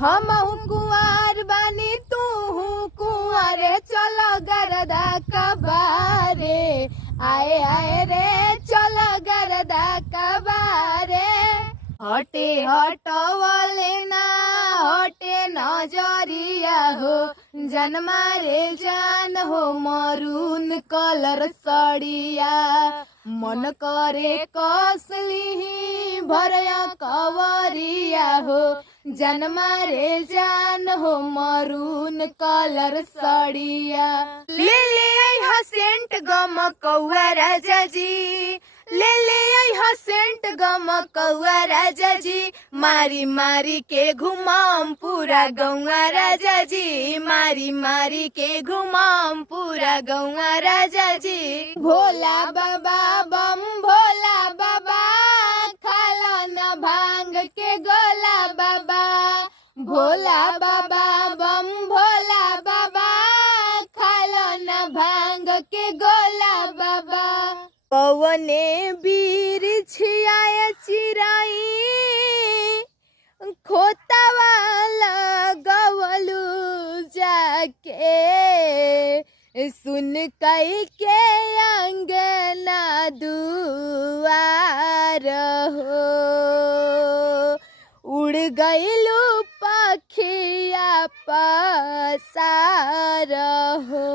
हम कुंवर बानी तू कुंवर चल गरदा कबारे आए आए रे चल गरदा कबारे हटे हटवले ना हटे नजरिया हो जन्मा रे जान हो मरून कलर सड़िया मन करे कसली भरया कवरिया हो जन्मा रे जान हो मरून कलर सड़िया ले सेंट गम कौआ राजा जी ले सेंट गम कौआ राजा जी मारी मारी के घुमाम पूरा गौआ राजा जी मारी मारी के घुमाम पूरा गौआ राजा जी भोला बाबा बम भोला बाबा खाला न भांग के गोला बाबा भोला बाबा बम भोला बाबा खाला न भांग के गोला बाबा पवने बीर छियाए चिराई खोतावाला गवलू जाके सुन कई के अंगना दुआर हो उड़ गईलू पखिया पसार हो।